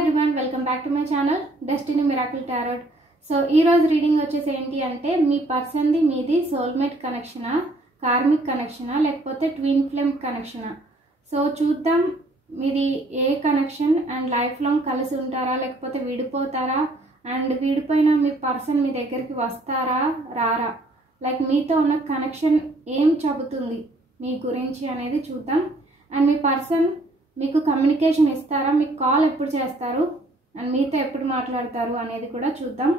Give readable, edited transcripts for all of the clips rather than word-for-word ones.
Everyone, welcome back to my channel destiny miracle tarot. So ఈ రోజు reading వచ్చేసి ఏంటి అంటే, మీ పర్సన్ది మీది సోల్మేట్ కనెక్షనా, కార్మిక్ కనెక్షనా, లేకపోతే ట్విన్ ఫ్లేమ్ కనెక్షనా. సో చూద్దాం మీది ఏ కనెక్షన్ అండ్ లైఫ్ లాంగ్ కలిసి ఉంటారా లేకపోతే విడిపోతారా, అండ్ విడిపోయిన మీ పర్సన్ మీ దగ్గరికి వస్తారా రారా, లైక్ మీతో ఉన్న కనెక్షన్ ఏం చెబుతుంది మీ గురించి అనేది చూద్దాం. అండ్ మీ పర్సన్ మీకు కమ్యూనికేషన్ ఇస్తారా, మీకు కాల్ ఎప్పుడు చేస్తారు అండ్ మీతో ఎప్పుడు మాట్లాడతారు అనేది కూడా చూద్దాం.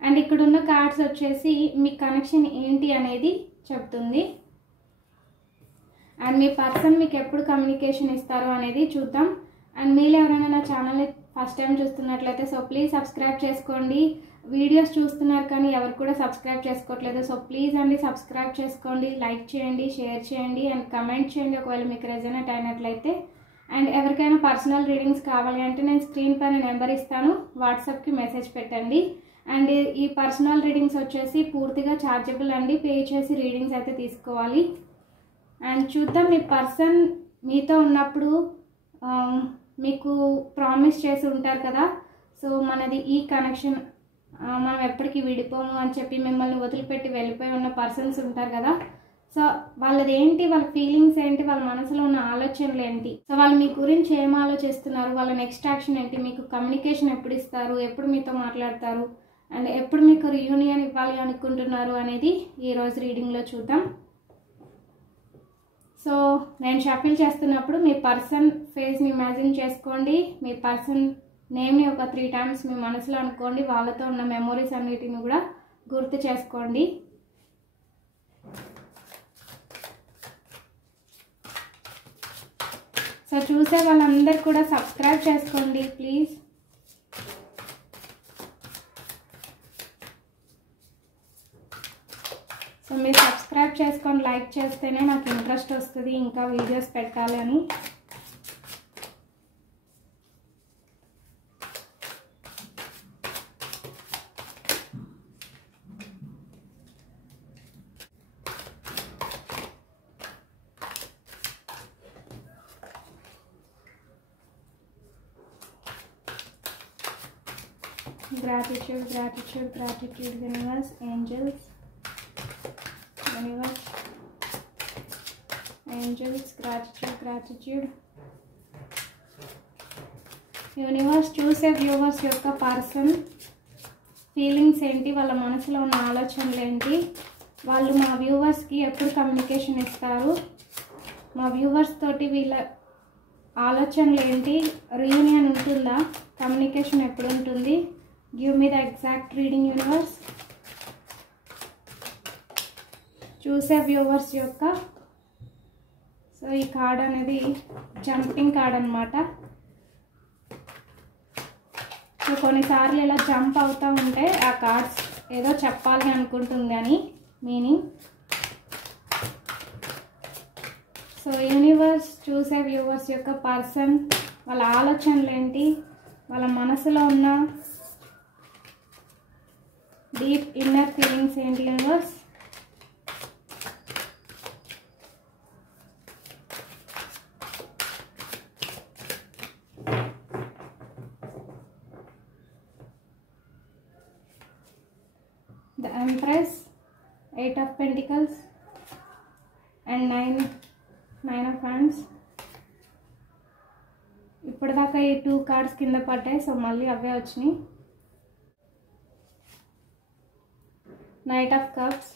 అండ్ ఇక్కడ ఉన్న కార్డ్స్ వచ్చేసి మీ కనెక్షన్ ఏంటి అనేది చెప్తుంది. అండ్ మీ పర్సన్ మీకు ఎప్పుడు కమ్యూనికేషన్ ఇస్తారు అనేది చూద్దాం. అండ్ మీరు ఎవరైనా నా ఛానల్ని ఫస్ట్ టైం చూస్తున్నట్లయితే సో ప్లీజ్ సబ్స్క్రైబ్ చేసుకోండి. వీడియోస్ చూస్తున్నారు కానీ ఎవరు కూడా సబ్స్క్రైబ్ చేసుకోవట్లేదు. సో ప్లీజ్ అండి సబ్స్క్రైబ్ చేసుకోండి, లైక్ చేయండి, షేర్ చేయండి అండ్ కమెంట్ చేయండి ఒకవేళ మీకు రెజనేట్ అయినట్లయితే. అండ్ ఎవరికైనా పర్సనల్ రీడింగ్స్ కావాలి అంటే నేను స్క్రీన్ పైన నెంబర్ ఇస్తాను, వాట్సాప్కి మెసేజ్ పెట్టండి. అండ్ ఈ పర్సనల్ రీడింగ్స్ వచ్చేసి పూర్తిగా ఛార్జబుల్ అండి, పే చేసి రీడింగ్స్ అయితే తీసుకోవాలి. అండ్ చూద్దాం మీ పర్సన్ మీతో ఉన్నప్పుడు మీకు ప్రామిస్ చేసి ఉంటారు కదా, సో మనది ఈ కనెక్షన్, మనం ఎప్పటికీ విడిపోము అని చెప్పి మిమ్మల్ని వదిలిపెట్టి వెళ్ళిపోయి ఉన్న పర్సన్స్ ఉంటారు కదా. సో వాళ్ళది ఏంటి, వాళ్ళ ఫీలింగ్స్ ఏంటి, వాళ్ళ మనసులో ఉన్న ఆలోచనలు ఏంటి, సో వాళ్ళు మీ గురించి ఏం ఆలోచిస్తున్నారు, వాళ్ళ నెక్స్ట్ యాక్షన్ ఏంటి, మీకు కమ్యూనికేషన్ ఎప్పుడు ఇస్తారు, ఎప్పుడు మీతో మాట్లాడతారు అండ్ ఎప్పుడు మీకు రీయూనియన్ ఇవ్వాలి అనుకుంటున్నారు అనేది ఈరోజు రీడింగ్లో చూద్దాం. సో నేను షఫిల్ చేస్తున్నప్పుడు మీ పర్సన్ ఫేస్ని ఇమాజిన్ చేసుకోండి, మీ పర్సన్ నేమ్ని ఒక 3 times మీ మనసులో అనుకోండి, వాళ్ళతో ఉన్న మెమోరీస్ అన్నిటిని కూడా గుర్తు చేసుకోండి. సో చూసే వాళ్ళందరూ కూడా సబ్స్క్రైబ్ చేసుకోండి ప్లీజ్. సో మీరు సబ్స్క్రైబ్ చేసుకొని లైక్ చేస్తేనే నాకు ఇంట్రెస్ట్ వస్తుంది ఇంకా వీడియోస్ పెట్టాలి అని. Gratitude, gratitude, gratitude, universe, angels, universe, angels, gratitude, gratitude. Universe చూసే వ్యూవర్స్ యొక్క పర్సన్ ఫీలింగ్స్ ఏంటి, వాళ్ళ మనసులో ఉన్న ఆలోచనలు ఏంటి, వాళ్ళు మా వ్యూవర్స్కి ఎప్పుడు కమ్యూనికేషన్ ఇస్తారు, మా వ్యూవర్స్ తోటి వీళ్ళ ఆలోచనలు ఏంటి, రీయూనియన్ ఉంటుందా, కమ్యూనికేషన్ ఎప్పుడు ఉంటుంది. Give me the exact reading universe. చూసే వ్యూవర్స్ యొక్క, సో ఈ కార్డ్ అనేది జంపింగ్ కార్డ్ అనమాట. సో కొన్నిసార్లు ఇలా జంప్ అవుతూ ఉంటే ఆ కార్డ్స్ ఏదో చెప్పాలి అనుకుంటుంది అని మీనింగ్. సో యూనివర్స్ చూసే వ్యూవర్స్ యొక్క పర్సన్ వాళ్ళ ఆలోచనలు ఏంటి, వాళ్ళ మనసులో ఉన్న డీప్ ఇన్నర్ ఫీలింగ్స్ ఏంటి universe. The Empress, 8 of Pentacles and 9 of Wands. ఇప్పటిదాకా ఈ 2 కార్డ్స్ కింద పడ్డాయి, సో మళ్ళీ అవే వచ్చినాయి. Knight of Cups,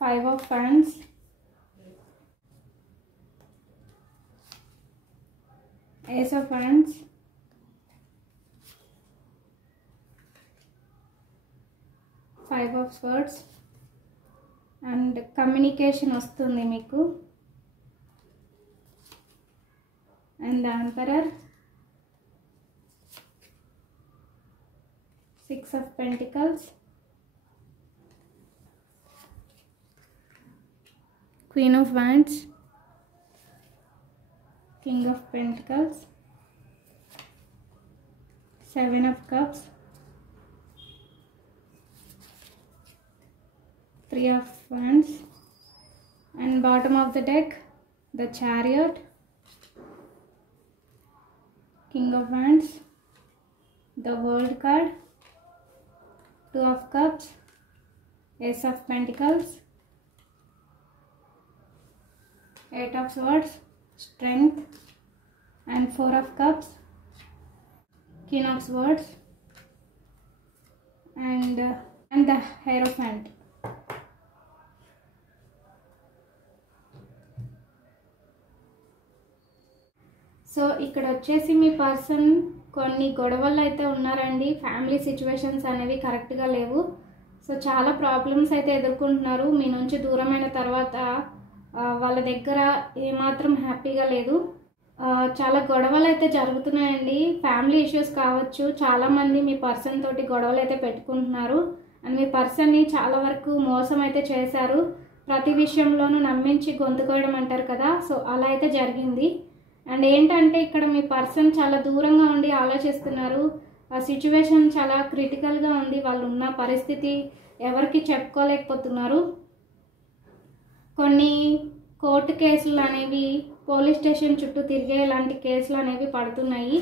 5 of Wands, Ace of Wands, 5 of Swords. And communication వస్తుంది మీకు. And the emperor, 6 of Pentacles, Queen of Wands, King of Pentacles, 7 of Cups, 3 of Wands and bottom of the deck, the Chariot, King of Wands, the World card, Two of Cups, Ace of Pentacles, Eight of Swords, Strength, and Four of Cups, King of Swords, and the Hierophant. So ఇక్కడ వచ్చేసి మీ person కొన్ని గొడవలు అయితే ఉన్నారండి. Family situations అనేవి కరెక్ట్గా లేవు. So చాలా ప్రాబ్లమ్స్ అయితే ఎదుర్కొంటున్నారు. మీ నుంచి దూరమైన తర్వాత వాళ్ళ దగ్గర ఏమాత్రం హ్యాపీగా లేదు. చాలా గొడవలు అయితే జరుగుతున్నాయండి. ఫ్యామిలీ ఇష్యూస్ కావచ్చు. చాలామంది మీ పర్సన్ తోటి గొడవలు అయితే పెట్టుకుంటున్నారు. అండ్ మీ పర్సన్ని చాలా వరకు మోసం అయితే చేశారు. ప్రతి విషయంలోనూ నమ్మించి గొంతుకోవడం అంటారు కదా, సో అలా అయితే జరిగింది. అండ్ ఏంటంటే ఇక్కడ మీ పర్సన్ చాలా దూరంగా ఉండి ఆలోచిస్తున్నారు. ఆ సిచ్యువేషన్ చాలా క్రిటికల్గా ఉంది. వాళ్ళు ఉన్న పరిస్థితి ఎవరికి చెప్పుకోలేకపోతున్నారు. కొన్ని కోర్టు కేసులు అనేవి, పోలీస్ స్టేషన్ చుట్టూ తిరిగే ఇలాంటి కేసులు అనేవి పడుతున్నాయి.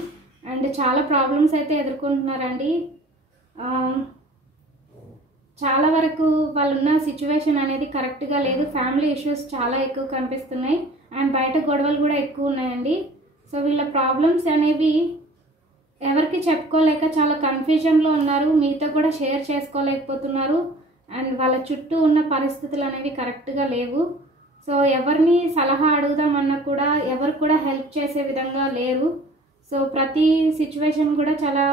అండ్ చాలా ప్రాబ్లమ్స్ అయితే ఎదుర్కొంటున్నారండి. చాలా వరకు వాళ్ళున్న సిచ్యువేషన్ అనేది కరెక్ట్గా లేదు. ఫ్యామిలీ ఇష్యూస్ చాలా ఎక్కువ కనిపిస్తున్నాయి. అండ్ బయట గొడవలు కూడా ఎక్కువ ఉన్నాయండి. సో వీళ్ళ ప్రాబ్లమ్స్ అనేవి ఎవరికి చెప్పుకోలేక చాలా కన్ఫ్యూజన్లో ఉన్నారు. మీతో కూడా షేర్ చేసుకోలేకపోతున్నారు. అండ్ వాళ్ళ చుట్టూ ఉన్న పరిస్థితులు అనేవి కరెక్ట్గా లేవు. సో ఎవరిని సలహా అడుగుదామన్నా కూడా ఎవరు కూడా హెల్ప్ చేసే విధంగా లేరు. సో ప్రతి సిచ్యువేషన్ కూడా చాలా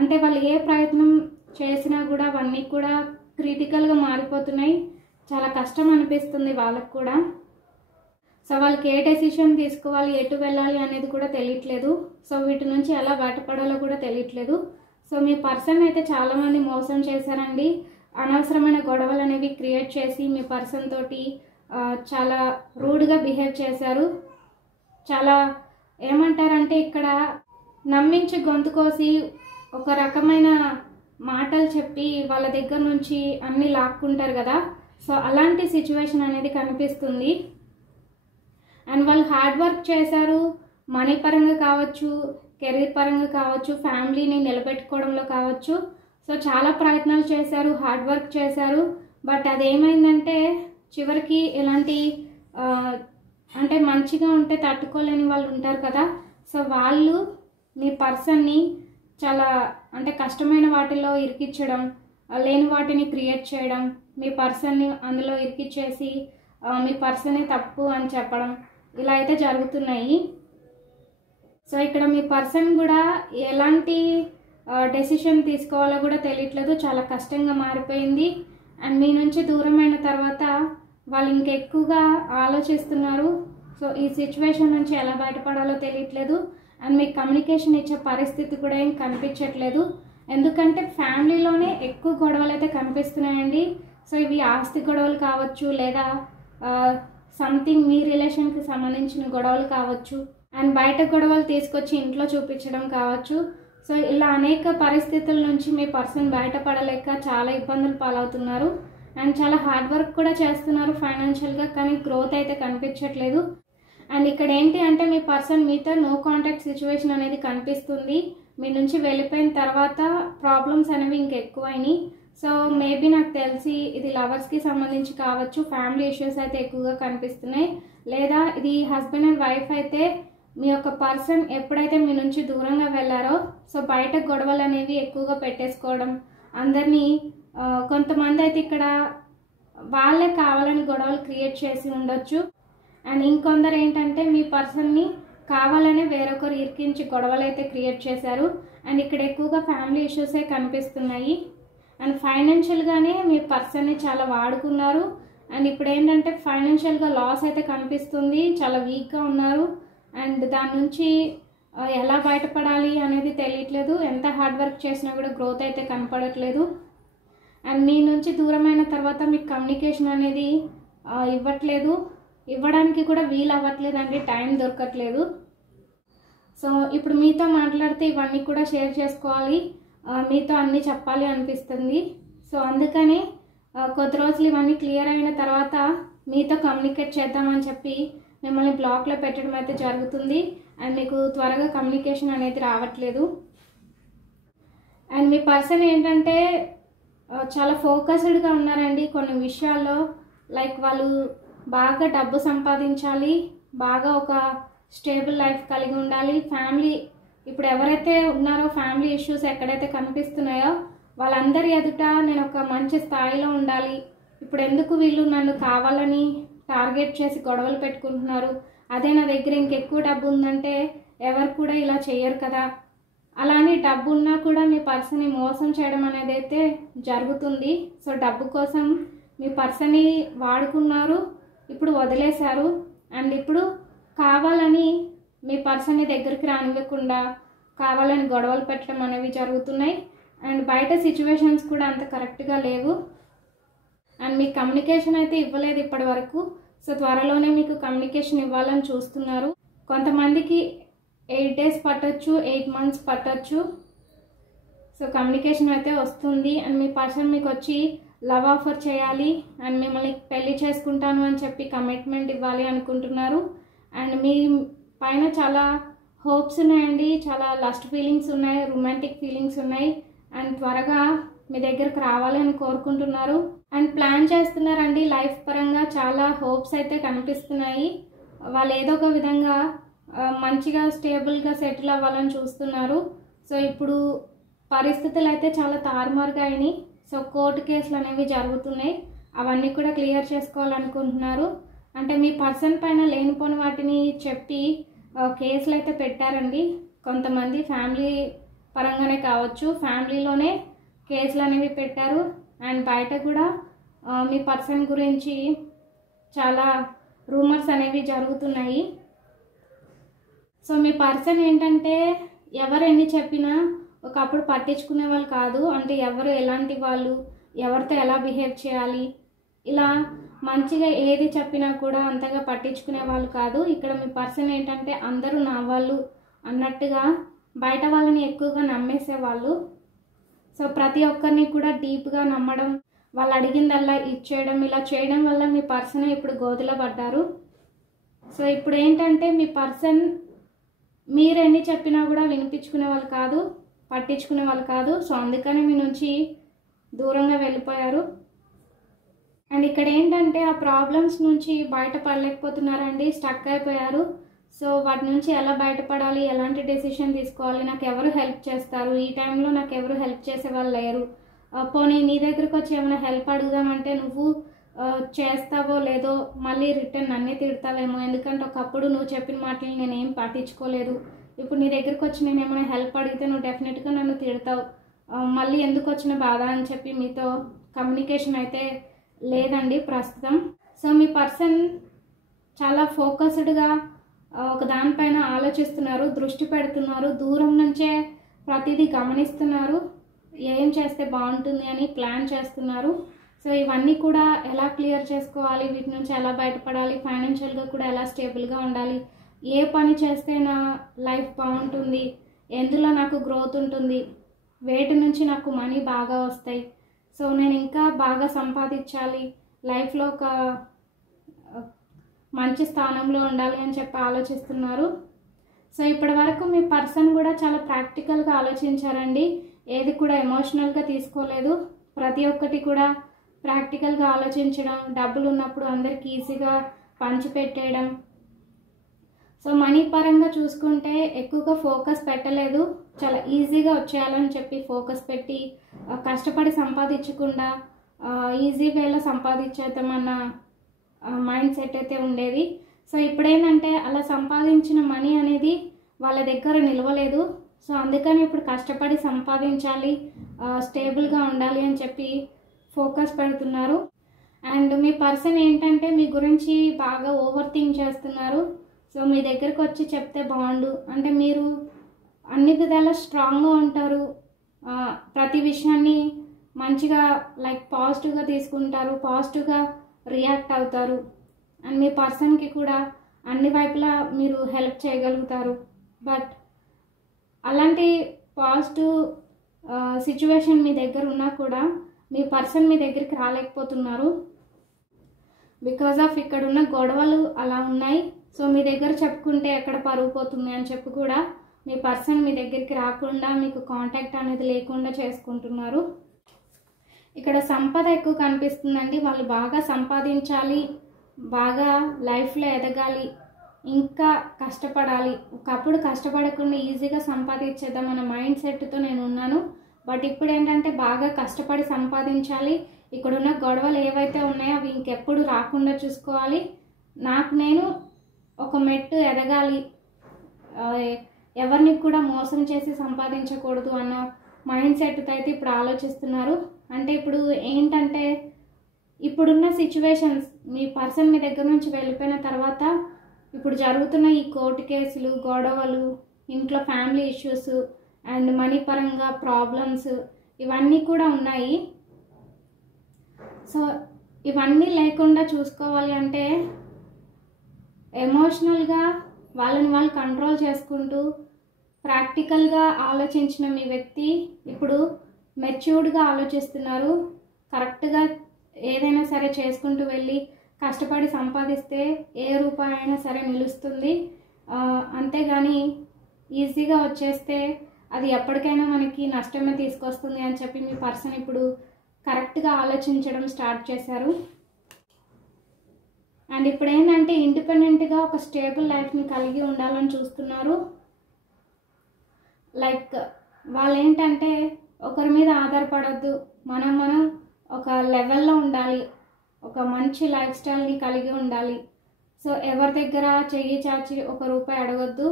అంటే వాళ్ళు ఏ ప్రయత్నం చేసినా కూడా అవన్నీ కూడా క్రిటికల్గా మారిపోతున్నాయి. చాలా కష్టం అనిపిస్తుంది వాళ్ళకు కూడా. సో వాళ్ళకి ఏ డెసిషన్ తీసుకోవాలి, ఎటు వెళ్ళాలి అనేది కూడా తెలియట్లేదు. సో వీటి నుంచి ఎలా బయటపడాలో కూడా తెలియట్లేదు. సో మీ పర్సన్ అయితే చాలామంది మోసం చేశారండి. అనవసరమైన గొడవలు అనేవి క్రియేట్ చేసి మీ పర్సన్ తోటి చాలా రూడ్గా బిహేవ్ చేశారు. చాలా ఏమంటారంటే ఇక్కడ నమ్మించి గొంతు కోసి ఒక రకమైన మాటలు చెప్పి వాళ్ళ దగ్గర నుంచి అన్నీ లాక్కుంటారు కదా, సో అలాంటి సిచ్యువేషన్ అనేది కనిపిస్తుంది. అండ్ వాళ్ళు హార్డ్ వర్క్ చేశారు. మనీ పరంగా కావచ్చు, కెరీర్ పరంగా కావచ్చు, ఫ్యామిలీని నిలబెట్టుకోవడంలో కావచ్చు. సో చాలా ప్రయత్నాలు చేశారు, హార్డ్ వర్క్ చేశారు. బట్ అదేమైందంటే చివరికి ఎలాంటి అంటే మంచిగా ఉంటే తట్టుకోలేని వాళ్ళు ఉంటారు కదా, సో వాళ్ళు మీ పర్సన్ని చాలా అంటే కష్టమైన వాటిలో ఇరికించడం, లేని వాటిని క్రియేట్ చేయడం, మీ పర్సన్ని అందులో ఇరికిచ్చేసి మీ పర్సనే తప్పు అని చెప్పడం, ఇలా అయితే జరుగుతున్నాయి. సో ఇక్కడ మీ పర్సన్ కూడా ఎలాంటి డెసిషన్ తీసుకోవాలో కూడా తెలియట్లేదు. చాలా కష్టంగా మారిపోయింది. అండ్ మీ నుంచి దూరమైన తర్వాత వాళ్ళు ఇంకెక్కువగా ఆలోచిస్తున్నారు. సో ఈ సిచ్యువేషన్ నుంచి ఎలా బయటపడాలో తెలియట్లేదు. అండ్ మీకు కమ్యూనికేషన్ ఇచ్చే పరిస్థితి కూడా ఏం కనిపించట్లేదు. ఎందుకంటే ఫ్యామిలీలోనే ఎక్కువ గొడవలు అయితే కనిపిస్తున్నాయండి. సో ఇవి ఆస్తి గొడవలు కావచ్చు, లేదా సంథింగ్ మీ రిలేషన్కి సంబంధించిన గొడవలు కావచ్చు, అండ్ బయట గొడవలు తీసుకొచ్చి ఇంట్లో చూపించడం కావచ్చు. సో ఇలా అనేక పరిస్థితుల నుంచి మీ పర్సన్ బయటపడలేక చాలా ఇబ్బందులు పాలవుతున్నారు. అండ్ చాలా హార్డ్ వర్క్ కూడా చేస్తున్నారు ఫైనాన్షియల్గా, కానీ గ్రోత్ అయితే కనిపించట్లేదు. అండ్ ఇక్కడ ఏంటి అంటే మీ పర్సన్ మీతో నో కాంటాక్ట్ సిచ్యువేషన్ అనేది కనిపిస్తుంది. మీ నుంచి వెళ్ళిపోయిన తర్వాత ప్రాబ్లమ్స్ అనేవి ఇంకెక్కువైనాయి. సో మేబీ నాకు తెలిసి ఇది లవర్స్కి సంబంధించి కావచ్చు. ఫ్యామిలీ ఇష్యూస్ అయితే ఎక్కువగా కనిపిస్తున్నాయి. లేదా ఇది హస్బెండ్ అండ్ వైఫ్ అయితే మీ యొక్క పర్సన్ ఎప్పుడైతే మీ నుంచి దూరంగా వెళ్ళారో సో బయట గొడవలు అనేవి ఎక్కువగా పెట్టేసుకోవడం, అందరినీ కొంతమంది అయితే ఇక్కడ వాళ్ళే కావాలని గొడవలు క్రియేట్ చేసి ఉండొచ్చు. అండ్ ఇంకొందరు ఏంటంటే మీ పర్సన్ని కావాలనే వేరొకరు ఇరికించి గొడవలు అయితే క్రియేట్ చేశారు. అండ్ ఇక్కడ ఎక్కువగా ఫ్యామిలీ ఇష్యూసే కనిపిస్తున్నాయి. అండ్ ఫైనాన్షియల్గానే మీ పర్సన్ని చాలా వాడుకున్నారు. అండ్ ఇప్పుడు ఏంటంటే ఫైనాన్షియల్గా లాస్ అయితే కనిపిస్తుంది. చాలా వీక్గా ఉన్నారు. అండ్ దాని నుంచి ఎలా బయటపడాలి అనేది తెలియట్లేదు. ఎంత హార్డ్ వర్క్ చేసినా కూడా గ్రోత్ అయితే కనపడట్లేదు. అండ్ మీ నుంచి దూరమైన తర్వాత మీకు కమ్యూనికేషన్ అనేది ఇవ్వడానికి కూడా వీలు అవ్వట్లేదు అండి, టైం దొరకట్లేదు. సో ఇప్పుడు మీతో మాట్లాడితే ఇవన్నీ కూడా షేర్ చేసుకోవాలి, మీతో అన్నీ చెప్పాలి అనిపిస్తుంది. సో అందుకనే కొద్ది రోజులు ఇవన్నీ క్లియర్ అయిన తర్వాత మీతో కమ్యూనికేట్ చేద్దామని చెప్పి మిమ్మల్ని బ్లాక్లో పెట్టడం అయితే జరుగుతుంది. అండ్ మీకు త్వరగా కమ్యూనికేషన్ అనేది రావట్లేదు. అండ్ మీ పర్సన్ ఏంటంటే చాలా ఫోకస్డ్గా ఉన్నారండి కొన్ని విషయాల్లో. లైక్ వాళ్ళు బాగా డబ్బు సంపాదించాలి, బాగా ఒక స్టేబుల్ లైఫ్ కలిగి ఉండాలి. ఫ్యామిలీ ఇప్పుడు ఎవరైతే ఉన్నారో ఫ్యామిలీ ఇష్యూస్ ఎక్కడైతే కనిపిస్తున్నాయో వాళ్ళందరి ఎదుట నేను ఒక మంచి స్థాయిలో ఉండాలి. ఇప్పుడు ఎందుకు వీళ్ళు నన్ను కావాలని టార్గెట్ చేసి గొడవలు పెట్టుకుంటున్నారు, అదే నా దగ్గర ఇంకెక్కువ డబ్బు ఉందంటే ఎవరు కూడా ఇలా చేయరు కదా. అలానే డబ్బు ఉన్నా కూడా మీ పర్సన్ని మోసం చేయడం అనేది అయితే జరుగుతుంది. సో డబ్బు కోసం మీ పర్సన్ని వాడుకున్నారు, ఇప్పుడు వదిలేశారు. అండ్ ఇప్పుడు కావాలని మీ పర్సన్ని దగ్గరికి రానివ్వకుండా కావాలని గొడవలు పెట్టడం అనేవి జరుగుతున్నాయి. అండ్ బయట సిచ్యువేషన్స్ కూడా అంత కరెక్ట్గా లేవు. అండ్ మీకు కమ్యూనికేషన్ అయితే ఇవ్వలేదు ఇప్పటి వరకు. సో త్వరలోనే మీకు కమ్యూనికేషన్ ఇవ్వాలని చూస్తున్నారు. కొంతమందికి 8 days పట్టొచ్చు, 8 months పట్టొచ్చు. సో కమ్యూనికేషన్ అయితే వస్తుంది. అండ్ మీ పర్సన్ మీకు వచ్చి లవ్ ఆఫర్ చేయాలి అండ్ మిమ్మల్ని పెళ్లి చేసుకుంటాను అని చెప్పి కమిట్మెంట్ ఇవ్వాలి అనుకుంటున్నారు. అండ్ మీ పైన చాలా హోప్స్ ఉన్నాయండి, చాలా లస్ట్ ఫీలింగ్స్ ఉన్నాయి, రొమాంటిక్ ఫీలింగ్స్ ఉన్నాయి. అండ్ త్వరగా మీ దగ్గరకు రావాలి అని కోరుకుంటున్నారు. అండ్ ప్లాన్ చేస్తున్నారండి లైఫ్ పరంగా. చాలా హోప్స్ అయితే కనిపిస్తున్నాయి. వాళ్ళు ఏదో ఒక విధంగా మంచిగా స్టేబుల్గా సెటిల్ అవ్వాలని చూస్తున్నారు. సో ఇప్పుడు పరిస్థితులు అయితే చాలా తారుమారుగా అయినాయి. సో కోర్టు కేసులు అనేవి జరుగుతున్నాయి, అవన్నీ కూడా క్లియర్ చేసుకోవాలనుకుంటున్నారు. అంటే మీ పర్సన్ పైన లేనిపోని వాటిని చెప్పి కేసులు అయితే పెట్టారండి. కొంతమంది ఫ్యామిలీ పరంగానే కావచ్చు, ఫ్యామిలీలోనే కేసులు అనేవి పెట్టారు. అండ్ బయట కూడా మీ పర్సన్ గురించి చాలా రూమర్స్ అనేవి జరుగుతున్నాయి. సో మీ పర్సన్ ఏంటంటే ఎవరు ఎన్ని చెప్పినా ఒకప్పుడు పట్టించుకునే వాళ్ళు కాదు. అంటే ఎవరు ఎలాంటి వాళ్ళు, ఎవరితో ఎలా బిహేవ్ చేయాలి, ఇలా మంచిగా ఏది చెప్పినా కూడా అంతగా పట్టించుకునే వాళ్ళు కాదు. ఇక్కడ మీ పర్సన్ ఏంటంటే అందరూ నా వాళ్ళు అన్నట్టుగా బయట వాళ్ళని ఎక్కువగా నమ్మేసేవాళ్ళు. సో ప్రతి ఒక్కరిని కూడా డీప్గా నమ్మడం, వాళ్ళు అడిగిందల్లా ఇచ్చేయడం, ఇలా చేయడం వల్ల మీ పర్సన్ ఇప్పుడు గోతిలో పడ్డారు. సో ఇప్పుడు ఏంటంటే మీ పర్సన్ మీరు ఎన్ని చెప్పినా కూడా వినిపించుకునే వాళ్ళు కాదు, పట్టించుకునే వాళ్ళు కాదు. సో అందుకని మీ నుంచి దూరంగా వెళ్ళిపోయారు. అండ్ ఇక్కడ ఏంటంటే ఆ ప్రాబ్లమ్స్ నుంచి బయటపడలేకపోతున్నారండి, స్టక్ అయిపోయారు. సో వాటి నుంచి ఎలా బయటపడాలి, ఎలాంటి డెసిషన్ తీసుకోవాలి, నాకు ఎవరు హెల్ప్ చేస్తారు, ఈ టైంలో నాకు ఎవరు హెల్ప్ చేసే వాళ్ళు లేరు, పోనీ నీ దగ్గరకు వచ్చి ఏమైనా హెల్ప్ అడుగుదామంటే నువ్వు చేస్తావో లేదో మళ్ళీ రిటర్న్ నన్నే తిడతావేమో, ఎందుకంటే ఒకప్పుడు నువ్వు చెప్పిన మాటలు నేనేం పట్టించుకోలేదు, ఇప్పుడు నీ దగ్గరకు వచ్చి నేను ఏమైనా హెల్ప్ అడిగితే నువ్వు డెఫినెట్గా నన్ను తిడతావు, మళ్ళీ ఎందుకు వచ్చిన బాధ అని చెప్పి మీతో కమ్యూనికేషన్ అయితే లేదండి ప్రస్తుతం. సో మీ పర్సన్ చాలా ఫోకస్డ్గా ఒక దానిపైన ఆలోచిస్తున్నారు, దృష్టి పెడుతున్నారు, దూరం నుంచే ప్రతిదీ గమనిస్తున్నారు, ఏం చేస్తే బాగుంటుంది అని ప్లాన్ చేస్తున్నారు. సో ఇవన్నీ కూడా ఎలా క్లియర్ చేసుకోవాలి, వీటి నుంచి ఎలా బయటపడాలి, ఫైనాన్షియల్గా కూడా ఎలా స్టేబుల్గా ఉండాలి, ఏ పని చేస్తే నా లైఫ్ బాగుంటుంది, ఎందులో నాకు గ్రోత్ ఉంటుంది, వేటి నుంచి నాకు మనీ బాగా వస్తాయి, సో నేను ఇంకా బాగా సంపాదించాలి, లైఫ్లో ఒక మంచి స్థానంలో ఉండాలి అని చెప్పి ఆలోచిస్తున్నారు. సో ఇప్పటి వరకు మీ పర్సన్ కూడా చాలా ప్రాక్టికల్గా ఆలోచించారండి, ఏది కూడా ఎమోషనల్గా తీసుకోలేదు. ప్రతి ఒక్కటి కూడా ప్రాక్టికల్గా ఆలోచించడం, డబ్బులు ఉన్నప్పుడు అందరికి ఈజీగా పంచిపెట్టేయడం. సో మనీ పరంగా చూసుకుంటే ఎక్కువగా ఫోకస్ పెట్టలేదు, చాలా ఈజీగా వచ్చేయాలని చెప్పి ఫోకస్ పెట్టి కష్టపడి సంపాదించకుండా ఈజీ వేలో సంపాదించేద్దామన్న మైండ్ సెట్ అయితే ఉండేది. సో ఇప్పుడేంటంటే అలా సంపాదించిన మనీ అనేది వాళ్ళ దగ్గర నిలవలేదు. సో అందుకని ఇప్పుడు కష్టపడి సంపాదించాలి, స్టేబుల్గా ఉండాలి అని చెప్పి ఫోకస్ పెడుతున్నారు. అండ్ మీ పర్సన్ ఏంటంటే మీ గురించి బాగా ఓవర్ థింక్ చేస్తున్నారు. సో మీ దగ్గరకు వచ్చి చెప్తే బాగుండు, అంటే మీరు అన్ని విధాలా స్ట్రాంగ్గా ఉంటారు, ప్రతి విషయాన్ని మంచిగా లైక్ పాజిటివ్గా తీసుకుంటారు, పాజిటివ్గా రియాక్ట్ అవుతారు. అండ్ మీ పర్సన్కి కూడా అన్ని వైపులా మీరు హెల్ప్ చేయగలుగుతారు. బట్ అలాంటి పాజిటివ్ సిచ్యువేషన్ మీ దగ్గర ఉన్నా కూడా మీ పర్సన్ మీ దగ్గరికి రాలేకపోతున్నారు. బికాజ్ ఆఫ్ ఇక్కడ ఉన్న గొడవలు అలా ఉన్నాయి. సో మీ దగ్గర చెప్పుకుంటే ఎక్కడ పరుగు పోతుంది అని చెప్పి కూడా మీ పర్సన్ మీ దగ్గరికి రాకుండా మీకు కాంటాక్ట్ అనేది లేకుండా చేసుకుంటున్నారు. ఇక్కడ సంపద ఎక్కువ కనిపిస్తుందండి. వాళ్ళు బాగా సంపాదించాలి, బాగా లైఫ్లో ఎదగాలి, ఇంకా కష్టపడాలి. ఒకప్పుడు కష్టపడకుండా ఈజీగా సంపాదించేద్దాం అన్న మైండ్ సెట్తో నేను ఉన్నాను. బట్ ఇప్పుడు ఏంటంటే బాగా కష్టపడి సంపాదించాలి. ఇక్కడున్న గొడవలు ఏవైతే ఉన్నాయో అవి ఇంకెప్పుడు రాకుండా చూసుకోవాలి. నాకు నేను ఒక మెట్టు ఎదగాలి, ఎవరిని కూడా మోసం చేసి సంపాదించకూడదు అన్న మైండ్ సెట్తో అయితే ఇప్పుడు ఆలోచిస్తున్నారు. అంటే ఇప్పుడు ఏంటంటే ఇప్పుడున్న సిచ్యువేషన్స్, మీ పర్సన్ మీ దగ్గర నుంచి వెళ్ళిపోయిన తర్వాత ఇప్పుడు జరుగుతున్న ఈ కోర్టు కేసులు, గొడవలు, ఇంట్లో ఫ్యామిలీ ఇష్యూస్ అండ్ మనీ పరంగా ప్రాబ్లమ్స్ ఇవన్నీ కూడా ఉన్నాయి. సో ఇవన్నీ లేకుండా చూసుకోవాలి అంటే ఎమోషనల్గా వాళ్ళని వాళ్ళు కంట్రోల్ చేసుకుంటూ ప్రాక్టికల్గా ఆలోచించిన మీ వ్యక్తి ఇప్పుడు మెచ్యూర్డ్గా ఆలోచిస్తున్నారు. కరెక్ట్గా ఏదైనా సరే చేసుకుంటూ వెళ్ళి కష్టపడి సంపాదిస్తే ఏ రూపాయి అయినా సరే నిలుస్తుంది. అంతేగాని ఈజీగా వచ్చేస్తే అది ఎప్పటికైనా మనకి నష్టమే తీసుకొస్తుంది అని చెప్పి మీ పర్సన్ ఇప్పుడు కరెక్ట్గా ఆలోచించడం స్టార్ట్ చేశారు. అండ్ ఇప్పుడు ఏంటంటే ఇండిపెండెంట్గా ఒక స్టేబుల్ లైఫ్ని కలిగి ఉండాలని చూస్తున్నారు. లైక్ వాళ్ళు ఏంటంటే ఒకరి మీద ఆధారపడద్దు, మనం ఒక లెవెల్లో ఉండాలి, ఒక మంచి లైఫ్ స్టైల్ని కలిగి ఉండాలి. సో ఎవరి దగ్గర చెయ్యి చాచి ఒక రూపాయి అడగొద్దు.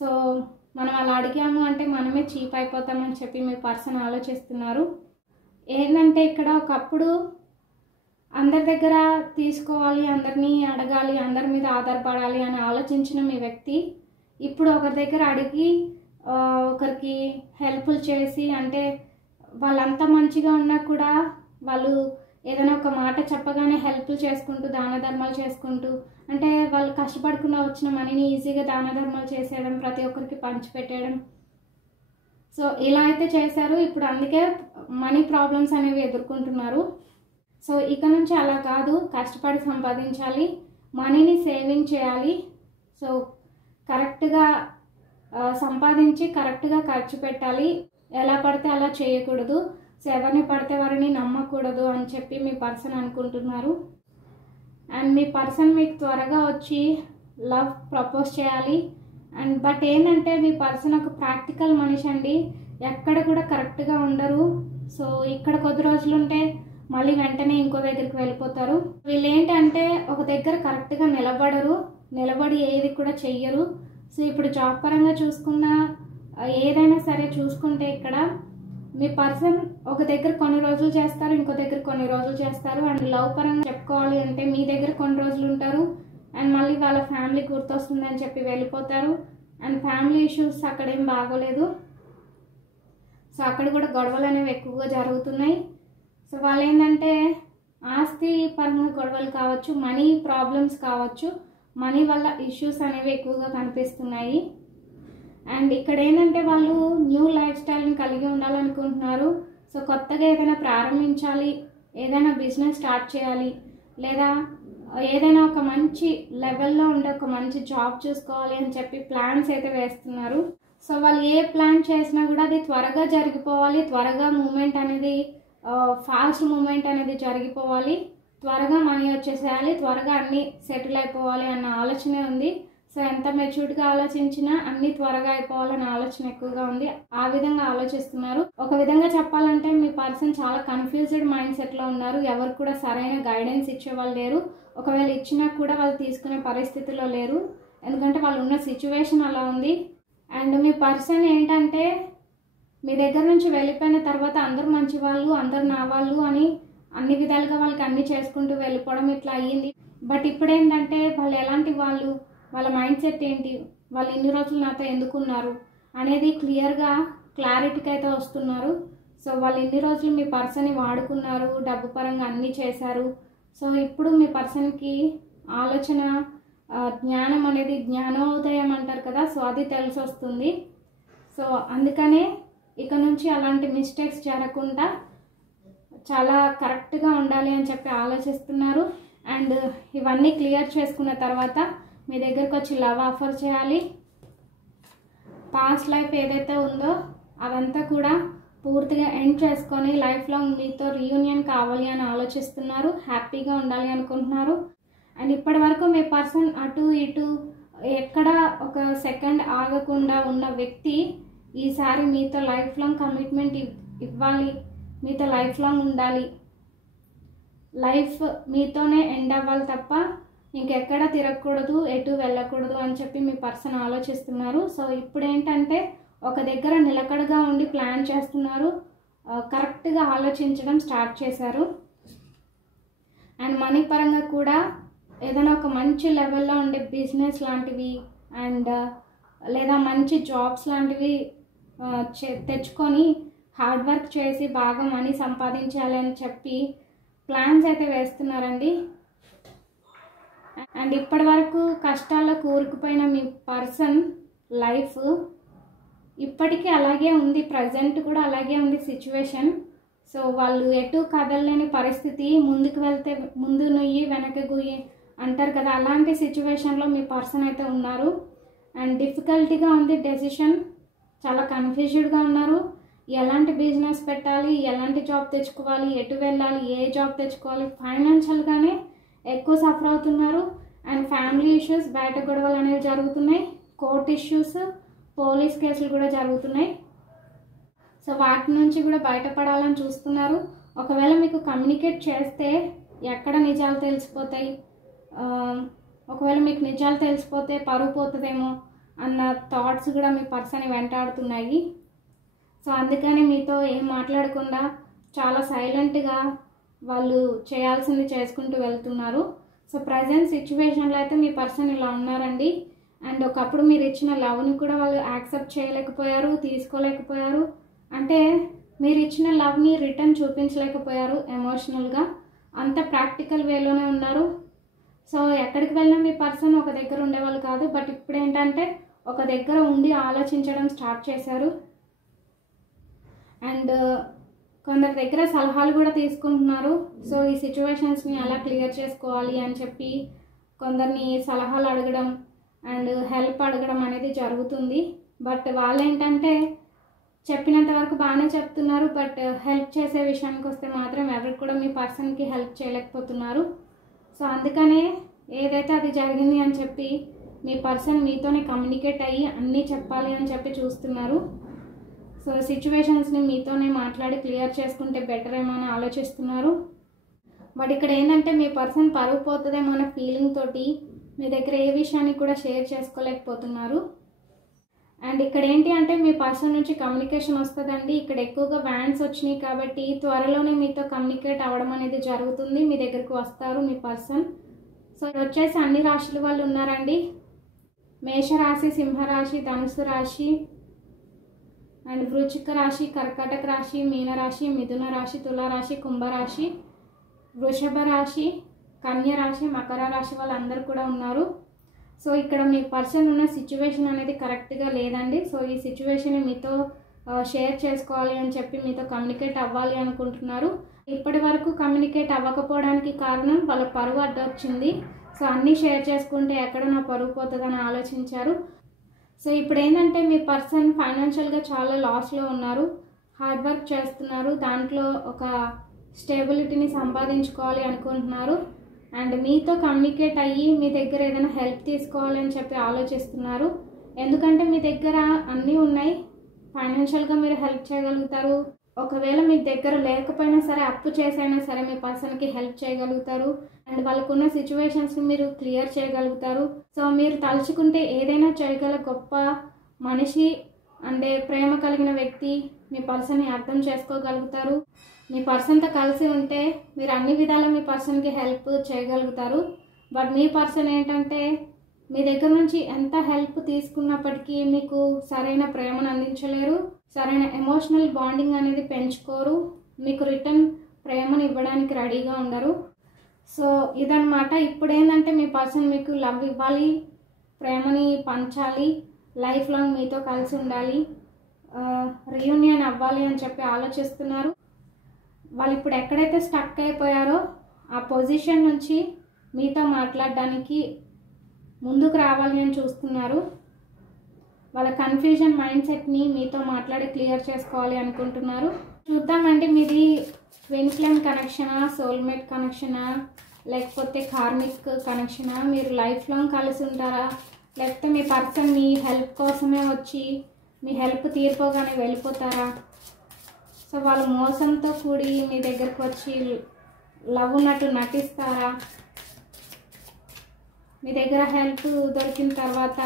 సో మనం అలా అడిగాము అంటే మనమే చీప్ అయిపోతామని చెప్పి మీ పర్సన్ ఆలోచిస్తున్నారు. ఏంటంటే ఇక్కడ ఒకప్పుడు అందరి దగ్గర తీసుకోవాలి, అందరినీ అడగాలి, అందరి మీద ఆధారపడాలి అని ఆలోచించిన మీ వ్యక్తి ఇప్పుడు ఒకరి దగ్గర అడిగి ఒకరికి హెల్ప్ఫుల్ చేసి, అంటే వాళ్ళంతా మంచిగా ఉన్నా కూడా వాళ్ళు ఏదైనా ఒక మాట చెప్పగానే హెల్ప్ఫుల్ చేసుకుంటూ దాన ధర్మాలు చేసుకుంటూ, అంటే వాళ్ళు కష్టపడకుండా వచ్చిన మనీని ఈజీగా దాన ధర్మాలు చేసేయడం, ప్రతి ఒక్కరికి పంచిపెట్టేయడం. సో ఇలా అయితే చేశారు. ఇప్పుడు అందుకే మనీ ప్రాబ్లమ్స్ అనేవి ఎదుర్కొంటున్నారు. సో ఇక నుంచి అలా కాదు, కష్టపడి సంపాదించాలి, మనీని సేవింగ్ చేయాలి. సో కరెక్ట్గా సంపాదించి కరెక్ట్గా ఖర్చు పెట్టాలి, ఎలా పడితే అలా చేయకూడదు. సో ఎవరిని పడితే వారిని నమ్మకూడదు అని చెప్పి మీ పర్సన్ అనుకుంటున్నారు. అండ్ మీ పర్సన్ మీకు త్వరగా వచ్చి లవ్ ప్రపోజ్ చేయాలి. అండ్ బట్ ఏంటంటే మీ పర్సన్ ఒక ప్రాక్టికల్ మనిషి అండి, ఎక్కడ కూడా కరెక్ట్గా ఉండరు. సో ఇక్కడ కొద్ది రోజులు ఉంటే మళ్ళీ వెంటనే ఇంకో దగ్గరికి వెళ్ళిపోతారు. వీళ్ళు ఏంటంటే ఒక దగ్గర కరెక్ట్గా నిలబడరు, నిలబడి ఏది కూడా చెయ్యరు. సో ఇప్పుడు జాబ్ పరంగా చూసుకున్న ఏదైనా సరే చూసుకుంటే ఇక్కడ మీ పర్సన్ ఒక దగ్గర కొన్ని రోజులు చేస్తారు, ఇంకో దగ్గర కొన్ని రోజులు చేస్తారు. అండ్ లవ్ పరంగా చెప్పుకోవాలి అంటే మీ దగ్గర కొన్ని రోజులు ఉంటారు అండ్ మళ్ళీ వాళ్ళ ఫ్యామిలీ గుర్తొస్తుంది అని చెప్పి వెళ్ళిపోతారు. అండ్ ఫ్యామిలీ ఇష్యూస్ అక్కడ ఏం బాగోలేదు. సో అక్కడ కూడా గొడవలు అనేవి ఎక్కువగా జరుగుతున్నాయి. సో వాళ్ళు ఏంటంటే ఆస్తి పరంగా గొడవలు కావచ్చు, మనీ ప్రాబ్లమ్స్ కావచ్చు, మనీ వల్ల ఇష్యూస్ అనేవి ఎక్కువగా కనిపిస్తున్నాయి. అండ్ ఇక్కడ ఏంటంటే వాళ్ళు న్యూ లైఫ్ స్టైల్ని కలిగి ఉండాలనుకుంటున్నారు. సో కొత్తగా ఏదైనా ప్రారంభించాలి, ఏదైనా బిజినెస్ స్టార్ట్ చేయాలి, లేదా ఏదైనా ఒక మంచి లెవెల్లో ఉండే ఒక మంచి జాబ్ చూసుకోవాలి అని చెప్పి ప్లాన్స్ అయితే వేస్తున్నారు. సో వాళ్ళు ఏ ప్లాన్ చేసినా కూడా అది త్వరగా జరిగిపోవాలి, త్వరగా మూమెంట్ అనేది ఫాస్ట్ మూమెంట్ అనేది జరిగిపోవాలి, త్వరగా మనీ వచ్చేసేయాలి, త్వరగా అన్నీ సెటిల్ అయిపోవాలి అన్న ఆలోచనే ఉంది. సో ఎంత మెచ్యూర్డ్గా ఆలోచించినా అన్నీ త్వరగా అయిపోవాలనే ఆలోచన ఎక్కువగా ఉంది. ఆ విధంగా ఆలోచిస్తున్నారు. ఒక విధంగా చెప్పాలంటే మీ పర్సన్ చాలా కన్ఫ్యూజ్డ్ మైండ్ సెట్లో ఉన్నారు. ఎవరు కూడా సరైన గైడెన్స్ ఇచ్చేవాళ్ళు లేరు. ఒకవేళ ఇచ్చినా కూడా వాళ్ళు తీసుకునే పరిస్థితిలో లేరు, ఎందుకంటే వాళ్ళు ఉన్న సిచ్యువేషన్ అలా ఉంది. అండ్ మీ పర్సన్ ఏంటంటే మీ దగ్గర నుంచి వెళ్ళిపోయిన తర్వాత అందరూ మంచి వాళ్ళు, అందరు నా వాళ్ళు అని అన్ని విధాలుగా వాళ్ళకి అన్నీ చేసుకుంటూ వెళ్ళిపోవడం ఇట్లా అయ్యింది. బట్ ఇప్పుడు ఏంటంటే వాళ్ళు ఎలాంటి వాళ్ళు, వాళ్ళ మైండ్ సెట్ ఏంటి, వాళ్ళు ఇన్ని రోజులు నాతో ఎందుకున్నారు అనేది క్లియర్గా క్లారిటీకి అయితే వస్తున్నారు. సో వాళ్ళు ఇన్ని రోజులు మీ పర్సన్ని వాడుకున్నారు, డబ్బు పరంగా అన్నీ చేశారు. సో ఇప్పుడు మీ పర్సన్కి ఆలోచన జ్ఞానం అనేది జ్ఞానోదయం అంటారు కదా, సో అది తెలిసి వస్తుంది. సో అందుకనే ఇక నుంచి అలాంటి మిస్టేక్స్ జరగకుండా చాలా కరెక్ట్గా ఉండాలి అని చెప్పి ఆలోచిస్తున్నారు. అండ్ ఇవన్నీ క్లియర్ చేసుకున్న తర్వాత మీ దగ్గరకు వచ్చి లవ్ ఆఫర్ చేయాలి. పాస్ట్ లైఫ్ ఏదైతే ఉందో అదంతా కూడా పూర్తిగా ఎండ్ చేసుకొని లైఫ్ లాంగ్ మీతో రీయూనియన్ కావాలి అని ఆలోచిస్తున్నారు, హ్యాపీగా ఉండాలి అనుకుంటున్నారు. అండ్ ఇప్పటి వరకు మీ పర్సన్ అటు ఇటు ఎక్కడ ఒక సెకండ్ ఆగకుండా ఉన్న వ్యక్తి ఈసారి మీతో లైఫ్ లాంగ్ కమిట్మెంట్ ఇవ్వాలి, మీతో లైఫ్ లాంగ్ ఉండాలి, లైఫ్ మీతోనే ఎండ్ అవ్వాలి తప్ప ఇంకెక్కడ తిరగకూడదు, ఎటు వెళ్ళకూడదు అని చెప్పి మీ పర్సన్ ఆలోచిస్తున్నారు. సో ఇప్పుడు ఏంటంటే ఒక దగ్గర నిలకడగా ఉండి ప్లాన్ చేస్తున్నారు, కరెక్ట్గా ఆలోచించడం స్టార్ట్ చేశారు. అండ్ మనీ పరంగా కూడా ఏదైనా ఒక మంచి లెవెల్లో ఉండే బిజినెస్ లాంటివి అండ్ లేదా మంచి జాబ్స్ లాంటివి తెచ్చుకొని హార్డ్ వర్క్ చేసి బాగా మనీ సంపాదించాలి అని చెప్పి ప్లాన్స్ అయితే వేస్తున్నారండి. అండ్ ఇప్పటి వరకు కష్టాల్లో కూరుకుపోయిన మీ పర్సన్ లైఫ్ ఇప్పటికీ అలాగే ఉంది, ప్రజెంట్ కూడా అలాగే ఉంది సిచ్యువేషన్. సో వాళ్ళు ఎటు కదలలేని పరిస్థితి, ముందుకు వెళ్తే ముందు నుయ్యి వెనక గుయ్యి అంటారు కదా, అలాంటి సిచ్యువేషన్లో మీ పర్సన్ అయితే ఉన్నారు. అండ్ డిఫికల్టీగా ఉంది డెసిషన్, చాలా కన్ఫ్యూజ్డ్గా ఉన్నారు. ఎలాంటి బిజినెస్ పెట్టాలి, ఎలాంటి జాబ్ తెచ్చుకోవాలి, ఎటు వెళ్ళాలి, ఏ జాబ్ తెచ్చుకోవాలి, ఫైనాన్షియల్గానే ఎక్కువ సఫర్ అవుతున్నారు. అండ్ ఫ్యామిలీ ఇష్యూస్, బయట గొడవలు అనేవి జరుగుతున్నాయి, కోర్ట్ ఇష్యూస్, పోలీస్ కేసులు కూడా జరుగుతున్నాయి. సో వాటి నుంచి కూడా బయటపడాలని చూస్తున్నారు. ఒకవేళ మీకు కమ్యూనికేట్ చేస్తే ఎక్కడ నిజాలు తెలిసిపోతాయి, ఒకవేళ మీకు నిజాలు తెలిసిపోతే పరువు పోతుందేమో అన్న థాట్స్ కూడా మీ పర్సన్ వెంటాడుతున్నాయి. సో అందుకని మీతో ఏం మాట్లాడకుండా చాలా సైలెంట్గా వాళ్ళు చేయాల్సింది చేసుకుంటూ వెళ్తున్నారు. సో ప్రజెంట్ సిచ్యువేషన్లో అయితే మీ పర్సన్ ఇలా ఉన్నారండి. అండ్ ఒకప్పుడు మీరు ఇచ్చిన లవ్ని కూడా వాళ్ళు యాక్సెప్ట్ చేయలేకపోయారు, తీసుకోలేకపోయారు. అంటే మీరు ఇచ్చిన లవ్ని రిటర్న్ చూపించలేకపోయారు ఎమోషనల్గా, అంత ప్రాక్టికల్ వేలోనే ఉన్నారు. సో ఎక్కడికి వెళ్ళినా మీ పర్సన్ ఒక దగ్గర ఉండేవాళ్ళు కాదు, బట్ ఇప్పుడు ఏంటంటే ఒక దగ్గర ఉండి ఆలోచించడం స్టార్ట్ చేశారు. అండ్ కొందరి దగ్గర సలహాలు కూడా తీసుకుంటున్నారు. సో ఈ సిచ్యువేషన్స్ని ఎలా క్లియర్ చేసుకోవాలి అని చెప్పి కొందరిని సలహాలు అడగడం అండ్ హెల్ప్ అడగడం అనేది జరుగుతుంది. బట్ వాళ్ళు ఏంటంటే చెప్పినంత వరకు బాగానే చెప్తున్నారు, బట్ హెల్ప్ చేసే విషయానికి వస్తే మాత్రం ఎవరికి కూడా మీ పర్సన్కి హెల్ప్ చేయలేకపోతున్నారు. సో అందుకనే ఏదైతే అది జరిగింది అని చెప్పి మీ పర్సన్ మీతోనే కమ్యూనికేట్ అయ్యి అన్నీ చెప్పాలి అని చెప్పి చూస్తున్నారు. సో సిచ్యువేషన్స్ని మీతోనే మాట్లాడి క్లియర్ చేసుకుంటే బెటర్ ఏమో అని ఆలోచిస్తున్నారు. బట్ ఇక్కడ ఏంటంటే మీ పర్సన్ పరువు పోతుందేమో అనే ఫీలింగ్ తోటి మీ దగ్గర ఏ విషయాన్ని కూడా షేర్ చేసుకోలేకపోతున్నారు. అండ్ ఇక్కడ ఏంటి అంటే మీ పర్సన్ నుంచి కమ్యూనికేషన్ వస్తుందండి. ఇక్కడ ఎక్కువగా వ్యాన్స్ వచ్చినాయి కాబట్టి త్వరలోనే మీతో కమ్యూనికేట్ అవ్వడం అనేది జరుగుతుంది, మీ దగ్గరకు వస్తారు మీ పర్సన్. సో వచ్చేసి అన్ని రాశుల వాళ్ళు ఉన్నారండి. మేషరాశి, సింహరాశి, ధనుసు రాశి అండ్ వృశ్చిక రాశి, కర్కాటక రాశి, మీనరాశి, మిథున రాశి, తులారాశి, కుంభరాశి, వృషభ రాశి, కన్య రాశి, మకర రాశి వాళ్ళందరూ కూడా ఉన్నారు. సో ఇక్కడ మీ పర్సన్ ఉన్న సిచ్యువేషన్ అనేది కరెక్ట్గా లేదండి. సో ఈ సిచ్యువేషన్ మీతో షేర్ చేసుకోవాలి అని చెప్పి మీతో కమ్యూనికేట్ అవ్వాలి అనుకుంటున్నారు. ఇప్పటి వరకు కమ్యూనికేట్ అవ్వకపోవడానికి కారణం వాళ్ళ పరువు అడ్డొచ్చింది. సో అన్నీ షేర్ చేసుకుంటే ఎక్కడ నా పరువు పోతుందని ఆలోచించారు. సో ఇప్పుడు ఏంటంటే మీ పర్సన్ ఫైనాన్షియల్గా చాలా లాస్లో ఉన్నారు, హార్డ్ వర్క్ చేస్తున్నారు, దాంట్లో ఒక స్టేబిలిటీని సంపాదించుకోవాలి అనుకుంటున్నారు. అండ్ మీతో కమ్యూనికేట్ అయ్యి మీ దగ్గర ఏదైనా హెల్ప్ తీసుకోవాలని చెప్పి ఆలోచిస్తున్నారు. ఎందుకంటే మీ దగ్గర అన్నీ ఉన్నాయి, ఫైనాన్షియల్గా మీరు హెల్ప్ చేయగలుగుతారు. ఒకవేళ మీ దగ్గర లేకపోయినా సరే అప్పు చేసైనా సరే మీ పర్సన్కి హెల్ప్ చేయగలుగుతారు. అండ్ వాళ్ళకున్న సిచ్యువేషన్స్ని మీరు క్లియర్ చేయగలుగుతారు. సో మీరు తలుచుకుంటే ఏదైనా చేయగల గొప్ప మనిషి, అంటే ప్రేమ కలిగిన వ్యక్తి మీ పర్సన్ని అర్థం చేసుకోగలుగుతారు. మీ పర్సన్తో కలిసి ఉంటే మీరు అన్ని విధాలా మీ పర్సన్కి హెల్ప్ చేయగలుగుతారు. బట్ మీ పర్సన్ ఏంటంటే మీ దగ్గర నుంచి ఎంత హెల్ప్ తీసుకున్నప్పటికీ మీకు సరైన ప్రేమను అందించలేరు, సరైన ఎమోషనల్ బాండింగ్ అనేది పెంచుకోరు, మీకు రిటర్న్ ప్రేమను ఇవ్వడానికి రెడీగా ఉండరు. సో ఇదన్నమాట. ఇప్పుడు ఏంటంటే మీ పర్సన్ మీకు లవ్ ఇవ్వాలి, ప్రేమని పంచాలి, లైఫ్ లాంగ్ మీతో కలిసి ఉండాలి, రీయూనియన్ అవ్వాలి అని చెప్పి ఆలోచిస్తున్నారు. వాళ్ళు ఇప్పుడు ఎక్కడైతే స్టక్ అయిపోయారో ఆ పొజిషన్ నుంచి మీతో మాట్లాడడానికి ముందుకు రావాలి అని చూస్తున్నారు. వాళ్ళ కన్ఫ్యూజన్ మైండ్ సెట్ని మీతో మాట్లాడి క్లియర్ చేసుకోవాలి అనుకుంటున్నారు. చూద్దామండి, మీది ట్విన్ ఫ్లేమ్ కనెక్షనా, సోల్మేట్ కనెక్షనా, లేకపోతే కార్మిక్ కనెక్షనా, మీరు లైఫ్ లాంగ్ కలిసి ఉంటారా, లేకపోతే మీ పర్సన్ మీ హెల్ప్ కోసమే వచ్చి మీ హెల్ప్ తీరిపోగానే వెళ్ళిపోతారా? సో వాళ్ళు మోసంతో కూడి మీ దగ్గరకు వచ్చి లవ్ ఉన్నట్టు నటిస్తారా? మీ దగ్గర హెల్ప్ దొరికిన తర్వాత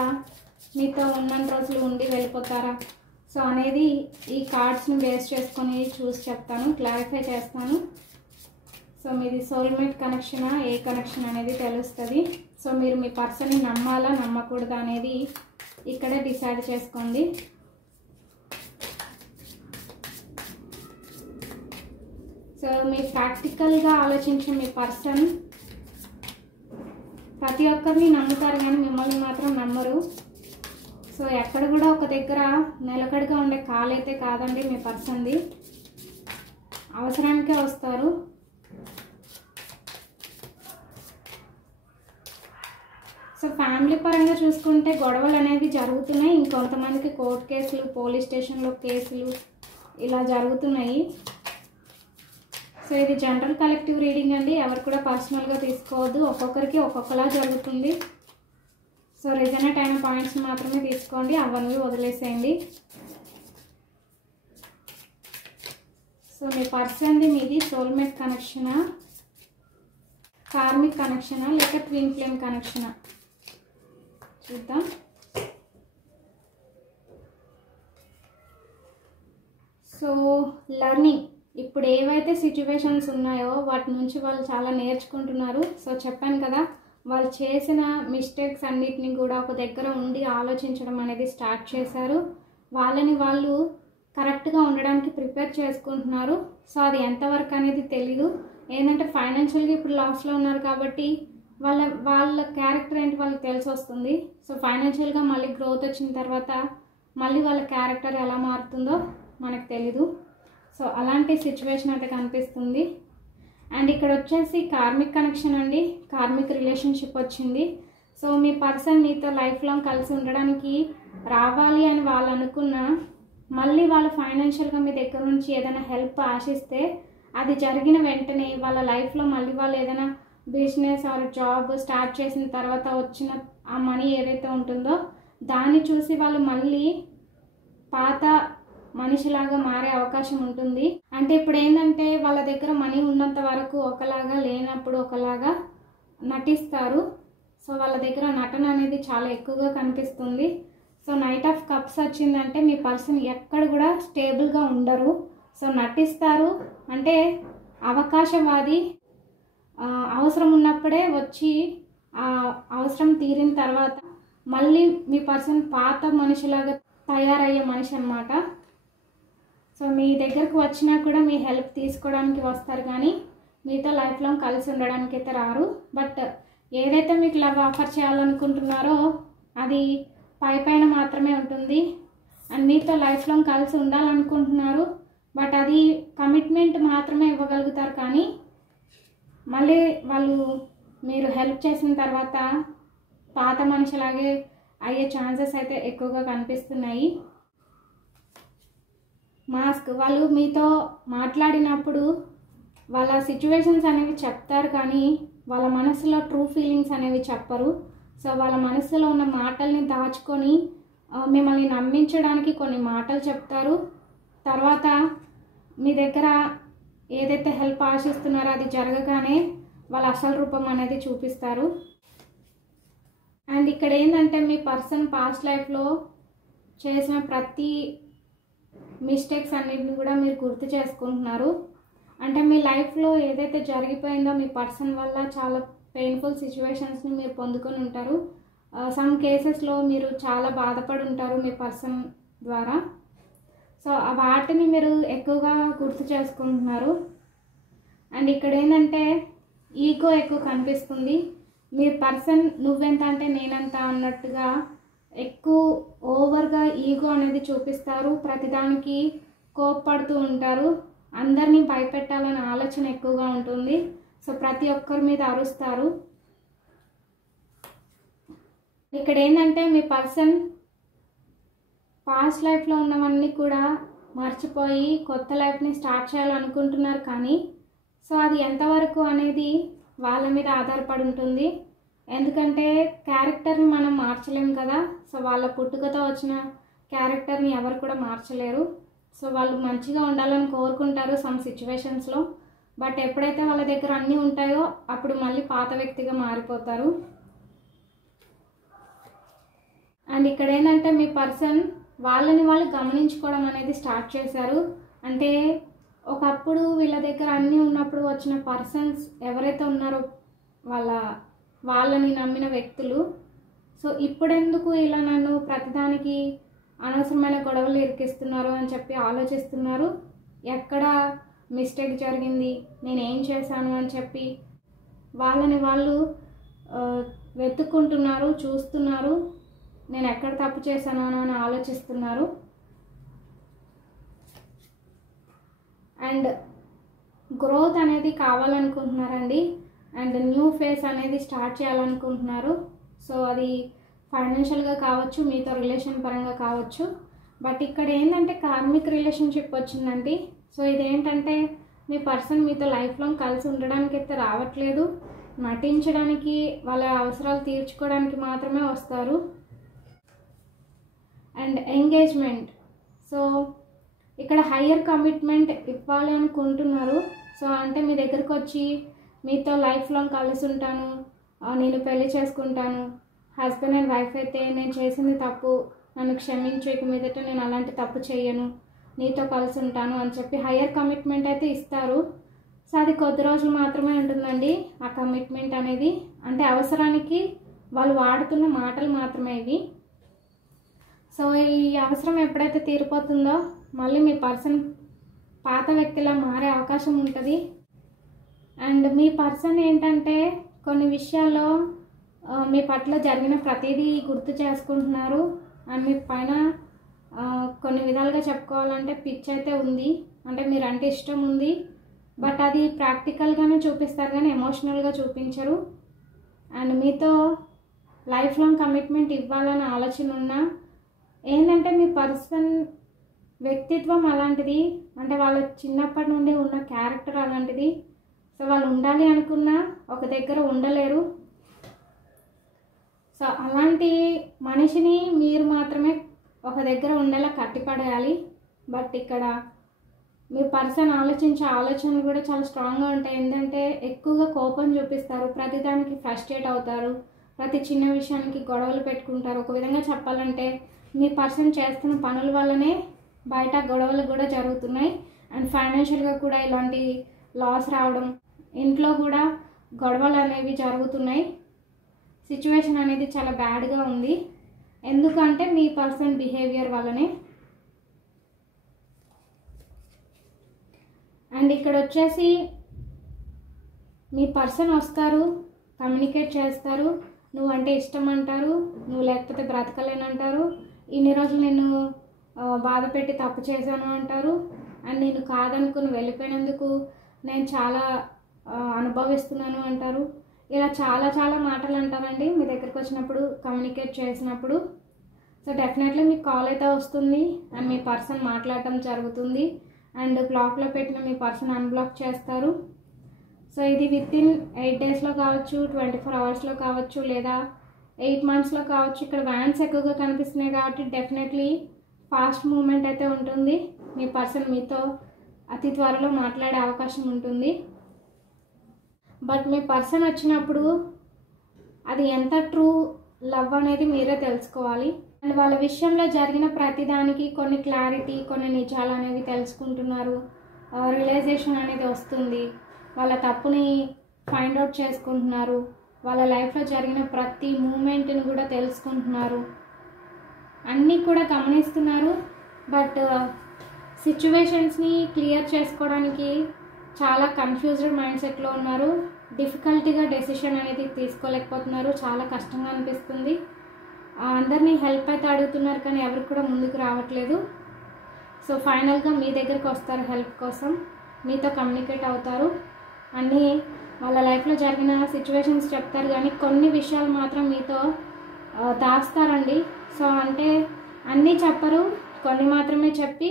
మీతో ఉన్నన్ని రోజులు ఉండి వెళ్ళిపోతారా? సో అనేది ఈ కార్డ్స్ని బేస్ చేసుకొని చూసి చెప్తాను, క్లారిఫై చేస్తాను. సో మీది సోల్మేట్ కనెక్షనా, ఏ కనెక్షన్ అనేది తెలుస్తుంది. సో మీరు మీ పర్సన్ని నమ్మాలా నమ్మకూడదా అనేది ఇక్కడే డిసైడ్ చేసుకోండి. సో మీ ప్రాక్టికల్గా ఆలోచించే మీ పర్సన్ ప్రతి ఒక్కరిని నమ్ముతారు కానీ మిమ్మల్ని మాత్రం నమ్మరు. సో ఎక్కడ కూడా ఒక దగ్గర నిలకడగా ఉండే కాలైతే కాదండి మీ పర్సన్ది. అవసరానికే వస్తారు. సో ఫ్యామిలీ పరంగా చూసుకుంటే గొడవలు అనేవి జరుగుతున్నాయి. ఇంకొంతమందికి కోర్టు కేసులు, పోలీస్ స్టేషన్లో కేసులు ఇలా జరుగుతున్నాయి. సో ఇది జనరల్ కలెక్టివ్ రీడింగ్ అండి, ఎవరు కూడా పర్సనల్గా తీసుకోవద్దు. ఒక్కొక్కరికి ఒక్కొక్కలా జరుగుతుంది. సో రిజనేట్ అయిన పాయింట్స్ మాత్రమే తీసుకోండి, అవన్నీ వదిలేసేయండి. సో మీ పర్సన్ది మీది సోల్మేట్ కనెక్షనా, కార్మిక్ కనెక్షనా, లేక ట్విన్ ఫ్లేమ్ కనెక్షనా చూద్దాం. సో లర్నింగ్, ఇప్పుడు ఏవైతే సిచ్యువేషన్స్ ఉన్నాయో వాటి నుంచి వాళ్ళు చాలా నేర్చుకుంటున్నారు. సో చెప్పాను కదా, వాళ్ళు చేసిన మిస్టేక్స్ అన్నిటిని కూడా ఒక దగ్గర ఉండి ఆలోచించడం అనేది స్టార్ట్ చేశారు. వాళ్ళని వాళ్ళు కరెక్ట్గా ఉండడానికి ప్రిపేర్ చేసుకుంటున్నారు. సో అది ఎంతవరకు అనేది తెలీదు. ఏంటంటే ఫైనాన్షియల్గా ఇప్పుడు లాస్లో ఉన్నారు కాబట్టి వాళ్ళ క్యారెక్టర్ ఏంటి వాళ్ళకి తెలిసి వస్తుంది. సో ఫైనాన్షియల్గా మళ్ళీ గ్రోత్ వచ్చిన తర్వాత మళ్ళీ వాళ్ళ క్యారెక్టర్ ఎలా మారుతుందో మనకు తెలీదు. సో అలాంటి సిచ్యువేషన్ అయితే కనిపిస్తుంది. అండ్ ఇక్కడ వచ్చేసి కార్మిక్ కనెక్షన్ అండి, కార్మిక్ రిలేషన్షిప్ వచ్చింది. సో మీ పర్సన్ మీతో లైఫ్ లాంగ్ కలిసి ఉండడానికి రావాలి అని వాళ్ళు అనుకున్నా, మళ్ళీ వాళ్ళు ఫైనాన్షియల్గా మీ దగ్గర నుంచి ఏదైనా హెల్ప్ ఆశిస్తే అది జరిగిన వెంటనే వాళ్ళ లైఫ్లో మళ్ళీ వాళ్ళు ఏదైనా బిజినెస్ ఆర్ జాబ్ స్టార్ట్ చేసిన తర్వాత వచ్చిన ఆ మనీ ఏదైతే ఉంటుందో దాన్ని చూసి వాళ్ళు మళ్ళీ పాత మనిషిలాగా మారే అవకాశం ఉంటుంది. అంటే ఇప్పుడు ఏంటంటే వాళ్ళ దగ్గర మనీ ఉన్నంత వరకు ఒకలాగా, లేనప్పుడు ఒకలాగా నటిస్తారు. సో వాళ్ళ దగ్గర నటన అనేది చాలా ఎక్కువగా కనిపిస్తుంది. సో నైట్ ఆఫ్ కప్స్ వచ్చిందంటే మీ పర్సన్ ఎక్కడ కూడా స్టేబుల్గా ఉండరు. సో నటిస్తారు, అంటే అవకాశవాది. అవసరం ఉన్నప్పుడే వచ్చి అవసరం తీరిన తర్వాత మళ్ళీ మీ పర్సన్ పాత మనిషిలాగా తయారయ్యే మనిషి అన్నమాట. సో మీ దగ్గరకు వచ్చినా కూడా మీ హెల్ప్ తీసుకోవడానికి వస్తారు కానీ మీతో లైఫ్ లాంగ్ కలిసి ఉండడానికి అయితే రారు. బట్ ఏదైతే మీకు లవ్ ఆఫర్ చేయాలనుకుంటున్నారో అది పైన మాత్రమే ఉంటుంది. అండ్ మీతో లైఫ్ లాంగ్ కలిసి ఉండాలనుకుంటున్నారు, బట్ అది కమిట్మెంట్ మాత్రమే ఇవ్వగలుగుతారు. కానీ మళ్ళీ వాళ్ళు మీరు హెల్ప్ చేసిన తర్వాత పాత మనిషిలాగే అయ్యే ఛాన్సెస్ అయితే ఎక్కువగా కనిపిస్తున్నాయి. మాస్క్, వాళ్ళు మీతో మాట్లాడినప్పుడు వాళ్ళ సిచ్యువేషన్స్ అనేవి చెప్తారు కానీ వాళ్ళ మనసులో ట్రూ ఫీలింగ్స్ అనేవి చెప్పరు. సో వాళ్ళ మనసులో ఉన్న మాటల్ని దాచుకొని మిమ్మల్ని నమ్మించడానికి కొన్ని మాటలు చెప్తారు. తర్వాత మీ దగ్గర ఏదైతే హెల్ప్ ఆశిస్తున్నారో అది జరగగానే వాళ్ళ అసలు రూపం అనేది చూపిస్తారు. అండ్ ఇక్కడ ఏంటంటే మీ పర్సన్ పాస్ట్ లైఫ్లో చేసిన ప్రతి మిస్టేక్స్ అన్నిటిని కూడా మీరు గుర్తు చేసుకుంటున్నారు. అంటే మీ లైఫ్లో ఏదైతే జరిగిపోయిందో మీ పర్సన్ వల్ల చాలా పెయిన్ఫుల్ సిచ్యువేషన్స్ని మీరు పొందుకొని ఉంటారు. సమ్ కేసెస్లో మీరు చాలా బాధపడి ఉంటారు మీ పర్సన్ ద్వారా. సో వాటిని మీరు ఎక్కువగా గుర్తు చేసుకుంటున్నారు. అండ్ ఇక్కడ ఏంటంటే ఈగో ఎక్కువ కనిపిస్తుంది. మీ పర్సన్ నువ్వెంత అంటే నేనంత అన్నట్టుగా ఎక్కువ ఓవర్గా ఈగో అనేది చూపిస్తారు. ప్రతిదానికి కోప్పడుతూ ఉంటారు. అందరినీ భయపెట్టాలనే ఆలోచన ఎక్కువగా ఉంటుంది. సో ప్రతి ఒక్కరి మీద అరుస్తారు. ఇక్కడ ఏంటంటే మీ పర్సన్ పాస్ట్ లైఫ్లో ఉన్నవన్నీ కూడా మర్చిపోయి కొత్త లైఫ్ని స్టార్ట్ చేయాలనుకుంటున్నారు, కానీ సో అది ఎంతవరకు అనేది వాళ్ళ మీద ఆధారపడి ఉంటుంది. ఎందుకంటే క్యారెక్టర్ని మనం మార్చలేం కదా. సో వాళ్ళ పుట్టుకతో వచ్చిన క్యారెక్టర్ని ఎవరు కూడా మార్చలేరు. సో వాళ్ళు మంచిగా ఉండాలని కోరుకుంటారు సమ్ సిచ్యువేషన్స్లో, బట్ ఎప్పుడైతే వాళ్ళ దగ్గర అన్నీ ఉంటాయో అప్పుడు మళ్ళీ పాత వ్యక్తిగా మారిపోతారు. అండ్ ఇక్కడ ఏంటంటే మీ పర్సన్ వాళ్ళని వాళ్ళు గమనించుకోవడం అనేది స్టార్ట్ చేశారు. అంటే ఒకప్పుడు వీళ్ళ దగ్గర అన్నీ ఉన్నప్పుడు వచ్చిన పర్సన్స్ ఎవరైతే ఉన్నారో వాళ్ళని నమ్మిన వ్యక్తులు, సో ఇప్పుడెందుకు ఇలా నన్ను ప్రతిదానికి అనవసరమైన గొడవలు ఇరికిస్తున్నారు అని చెప్పి ఆలోచిస్తున్నారు. ఎక్కడ మిస్టేక్ జరిగింది, నేనేం చేశాను అని చెప్పి వాళ్ళని వాళ్ళు వెతుక్కుంటున్నారు, చూస్తున్నారు. నేను ఎక్కడ తప్పు చేశాను అని ఆలోచిస్తున్నారు. అండ్ గ్రోత్ అనేది కావాలనుకుంటున్నారండి. అండ్ న్యూ ఫేస్ అనేది స్టార్ట్ చేయాలనుకుంటున్నారు. సో అది ఫైనాన్షియల్గా కావచ్చు, మీతో రిలేషన్ పరంగా కావచ్చు. బట్ ఇక్కడ ఏంటంటే కార్మిక్ రిలేషన్షిప్ వచ్చిందండి. సో ఇదేంటంటే మీ పర్సన్ మీతో లైఫ్ లాంగ్ కలిసి ఉండడానికి అయితే రావట్లేదు, నటించడానికి, వాళ్ళ అవసరాలు తీర్చుకోవడానికి మాత్రమే వస్తారు. అండ్ ఎంగేజ్మెంట్, సో ఇక్కడ హయ్యర్ కమిట్మెంట్ ఇవ్వాలి అనుకుంటున్నారు. సో అంటే మీ దగ్గరకు వచ్చి మీతో లైఫ్ లాంగ్ కలిసి ఉంటాను, నేను పెళ్లి చేసుకుంటాను, హస్బెండ్ అండ్ వైఫ్ అయితే నేను చేసింది తప్పు, నన్ను క్షమించు, ఇక మీదట నేను అలాంటి తప్పు చేయను, నీతో కలిసి ఉంటాను అని చెప్పి హయ్యర్ కమిట్మెంట్ అయితే ఇస్తారు. సో అది కొద్ది రోజులు మాత్రమే ఉంటుందండి ఆ కమిట్మెంట్ అనేది. అంటే అవసరానికి వాళ్ళు వాడుతున్న మాటలు మాత్రమే ఇవి. సో ఈ అవసరం ఎప్పుడైతే తీరిపోతుందో మళ్ళీ మీ పర్సన్ పాత వ్యక్తిలా మారే అవకాశం ఉంటుంది. అండ్ మీ పర్సన్ ఏంటంటే కొన్ని విషయాల్లో మీ పట్ల జరిగిన ప్రతిదీ గుర్తు చేసుకుంటున్నారు. అండ్ మీ పైన కొన్ని విధాలుగా చెప్పుకోవాలంటే పిచ్ అయితే ఉంది. అంటే మీరంటే ఇష్టం ఉంది, బట్ అది ప్రాక్టికల్గానే చూపిస్తారు కానీ ఎమోషనల్గా చూపించరు. అండ్ మీతో లైఫ్ లాంగ్ కమిట్మెంట్ ఇవ్వాలనే ఆలోచన ఉన్నా ఏంటంటే మీ పర్సన్ వ్యక్తిత్వం అలాంటిది, అంటే వాళ్ళ చిన్నప్పటి నుండి ఉన్న క్యారెక్టర్ అలాంటిది. సో వాళ్ళు ఉండాలి అనుకున్నా ఒక దగ్గర ఉండలేరు. సో అలాంటి మనిషిని మీరు మాత్రమే ఒక దగ్గర ఉండేలా కట్టిపడేయాలి. బట్ ఇక్కడ మీ పర్సన్ ఆలోచించే ఆలోచనలు కూడా చాలా స్ట్రాంగ్గా ఉంటాయి. ఏంటంటే ఎక్కువగా కోపం చూపిస్తారు, ప్రతిదానికి ఫ్రస్ట్రేట్ అవుతారు, ప్రతి చిన్న విషయానికి గొడవలు పెట్టుకుంటారు. ఒక విధంగా చెప్పాలంటే మీ పర్సన్ చేస్తున్న పనుల వల్లనే బయట గొడవలు కూడా జరుగుతున్నాయి. అండ్ ఫైనాన్షియల్గా కూడా ఇలాంటి లాస్ రావడం, ఇంట్లో కూడా గొడవలు అనేవి జరుగుతున్నాయి. సిచ్యువేషన్ అనేది చాలా బ్యాడ్గా ఉంది. ఎందుకంటే మీ పర్సన్ బిహేవియర్ వల్లనే. అండ్ ఇక్కడ వచ్చేసి మీ పర్సన్ వస్తారు, కమ్యూనికేట్ చేస్తారు, నువ్వు అంటే ఇష్టం అంటారు, నువ్వు లేకపోతే బ్రతకలేనంటారు, ఇన్ని రోజులు నేను బాధ పెట్టి తప్పు చేశాను అంటారు, అండ్ నేను కాదనుకుని వెళ్ళిపోయినందుకు నేను చాలా అనుభవిస్తున్నాను అంటారు. ఇలా చాలా చాలా మాటలు అంటారండి మీ దగ్గరికి వచ్చినప్పుడు, కమ్యూనికేట్ చేసినప్పుడు. సో డెఫినెట్లీ మీకు కాల్ అయితే వస్తుంది అండ్ మీ పర్సన్ మాట్లాడటం జరుగుతుంది. అండ్ బ్లాక్లో పెట్టిన మీ పర్సన్ అన్బ్లాక్ చేస్తారు. సో ఇది వితిన్ 8 డేస్లో కావచ్చు, 24 అవర్స్లో కావచ్చు, లేదా 8 మంత్స్లో కావచ్చు. ఇక్కడ వ్యాన్స్ ఎక్కువగా కనిపిస్తున్నాయి కాబట్టి డెఫినెట్లీ ఫాస్ట్ మూమెంట్ అయితే ఉంటుంది. మీ పర్సన్ మీతో అతి త్వరలో మాట్లాడే అవకాశం ఉంటుంది. బట్ మీ పర్సన్ వచ్చినప్పుడు అది ఎంత ట్రూ లవ్ అనేది మీరే తెలుసుకోవాలి. అండ్ వాళ్ళ విషయంలో జరిగిన ప్రతిదానికి కొన్ని క్లారిటీ, కొన్ని నిజాలు అనేవి తెలుసుకుంటున్నారు. రియలైజేషన్ అనేది వస్తుంది. వాళ్ళ తప్పుని ఫైండ్ అవుట్ చేసుకుంటున్నారు. వాళ్ళ లైఫ్లో జరిగిన ప్రతి మూమెంట్ని కూడా తెలుసుకుంటున్నారు, అన్నీ కూడా గమనిస్తున్నారు. బట్ సిచ్యువేషన్స్ని క్లియర్ చేసుకోవడానికి చాలా కన్ఫ్యూజ్డ్ మైండ్ సెట్లో ఉన్నారు. డిఫికల్టీగా డెసిషన్ అనేది తీసుకోలేకపోతున్నారు. చాలా కష్టంగా అనిపిస్తుంది. అందరినీ హెల్ప్ అయితే అడుగుతున్నారు కానీ ఎవరికి కూడా ముందుకు రావట్లేదు. సో ఫైనల్గా మీ దగ్గరికి వస్తారు హెల్ప్ కోసం, మీతో కమ్యూనికేట్ అవుతారు, అన్నీ వాళ్ళ లైఫ్లో జరిగిన సిచ్యువేషన్స్ చెప్తారు. కానీ కొన్ని విషయాలు మాత్రం మీతో దాస్తారండి. సో అంటే అన్నీ చెప్పరు, కొన్ని మాత్రమే చెప్పి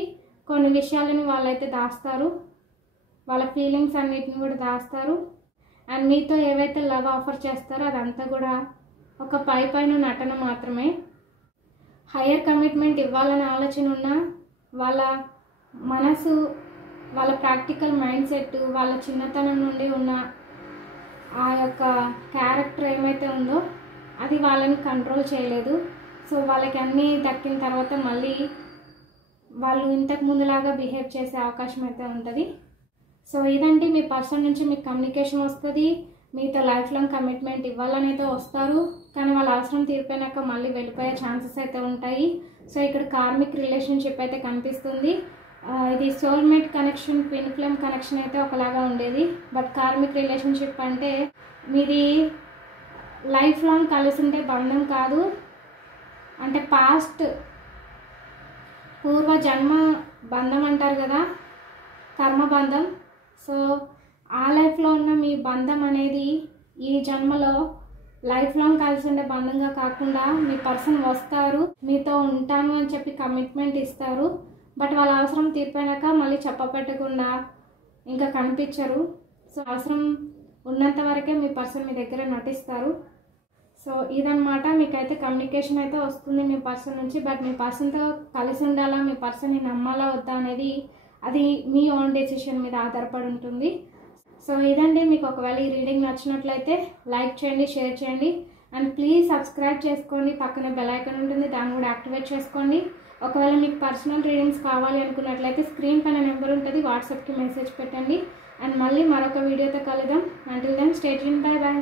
కొన్ని విషయాలను వాళ్ళైతే దాస్తారు, వాళ్ళ ఫీలింగ్స్ అన్నిటిని కూడా దాస్తారు. అండ్ మీతో ఏవైతే లవ్ ఆఫర్ చేస్తారో అదంతా కూడా ఒక పైన నటన మాత్రమే. హయ్యర్ కమిట్మెంట్ ఇవ్వాలనే ఆలోచన ఉన్నా వాళ్ళ మనసు, వాళ్ళ ప్రాక్టికల్ మైండ్ సెట్, వాళ్ళ చిన్నతనం నుండి ఉన్న ఆ యొక్క క్యారెక్టర్ ఏమైతే ఉందో అది వాళ్ళని కంట్రోల్ చేయలేదు. సో వాళ్ళకి అన్నీ దక్కిన తర్వాత మళ్ళీ వాళ్ళు ఇంతకు ముందులాగా బిహేవ్ చేసే అవకాశం అయితే ఉంటుంది. సో ఇదంటే మీ పర్సన్ నుంచి మీకు కమ్యూనికేషన్ వస్తుంది, మీతో లైఫ్ లాంగ్ కమిట్మెంట్ ఇవ్వాలని అయితే వస్తారు, కానీ వాళ్ళ అవసరం తీరిపోయినాక మళ్ళీ వెళ్ళిపోయే ఛాన్సెస్ అయితే ఉంటాయి. సో ఇక్కడ కార్మిక్ రిలేషన్షిప్ అయితే కనిపిస్తుంది. ఇది soulmate connection, twin flame connection అయితే ఒకలాగా ఉండేది. బట్ కార్మిక్ రిలేషన్షిప్ అంటే మీది లైఫ్ లాంగ్ కలిసి ఉండే బంధం కాదు, అంటే పాస్ట్ పూర్వ జన్మ బంధం అంటారు కదా, కర్మ బంధం. సో ఆ లైఫ్లో ఉన్న మీ బంధం అనేది ఈ జన్మలో లైఫ్ లాంగ్ కలిసి ఉండే బంధంగా కాకుండా మీ పర్సన్ వస్తారు, మీతో ఉంటాను అని చెప్పి కమిట్మెంట్ ఇస్తారు. బట్ వాళ్ళ అవసరం తీరిపోయినాక మళ్ళీ చెప్పపెట్టకుండా ఇంకా కనిపించరు. సో అవసరం ఉన్నంత వరకే మీ పర్సన్ మీ దగ్గర నటిస్తారు. సో ఇదన్నమాట, మీకైతే కమ్యూనికేషన్ అయితే వస్తుంది మీ పర్సన్ నుంచి. బట్ మీ పర్సన్తో కలిసి ఉండాలా, మీ పర్సన్ని నమ్మాలా వద్దా అనేది అది మీ ఓన్ డెసిషన్ మీద ఆధారపడి ఉంటుంది. సో ఇదండి, మీకు ఒకవేళ ఈ రీడింగ్ నచ్చినట్లయితే లైక్ చేయండి, షేర్ చేయండి, అండ్ ప్లీజ్ సబ్స్క్రైబ్ చేసుకోండి. పక్కనే బెల్ ఐకాన్ ఉంటుంది, దాన్ని కూడా యాక్టివేట్ చేసుకోండి. ఒకవేళ మీకు పర్సనల్ రీడింగ్స్ కావాలి అనుకున్నట్లయితే స్క్రీన్ పైన నెంబర్ ఉంటుంది, వాట్సాప్కి మెసేజ్ పెట్టండి. అండ్ మళ్ళీ మరొక వీడియోతో కలుద్దాం. Until then stay tuned, bye bye.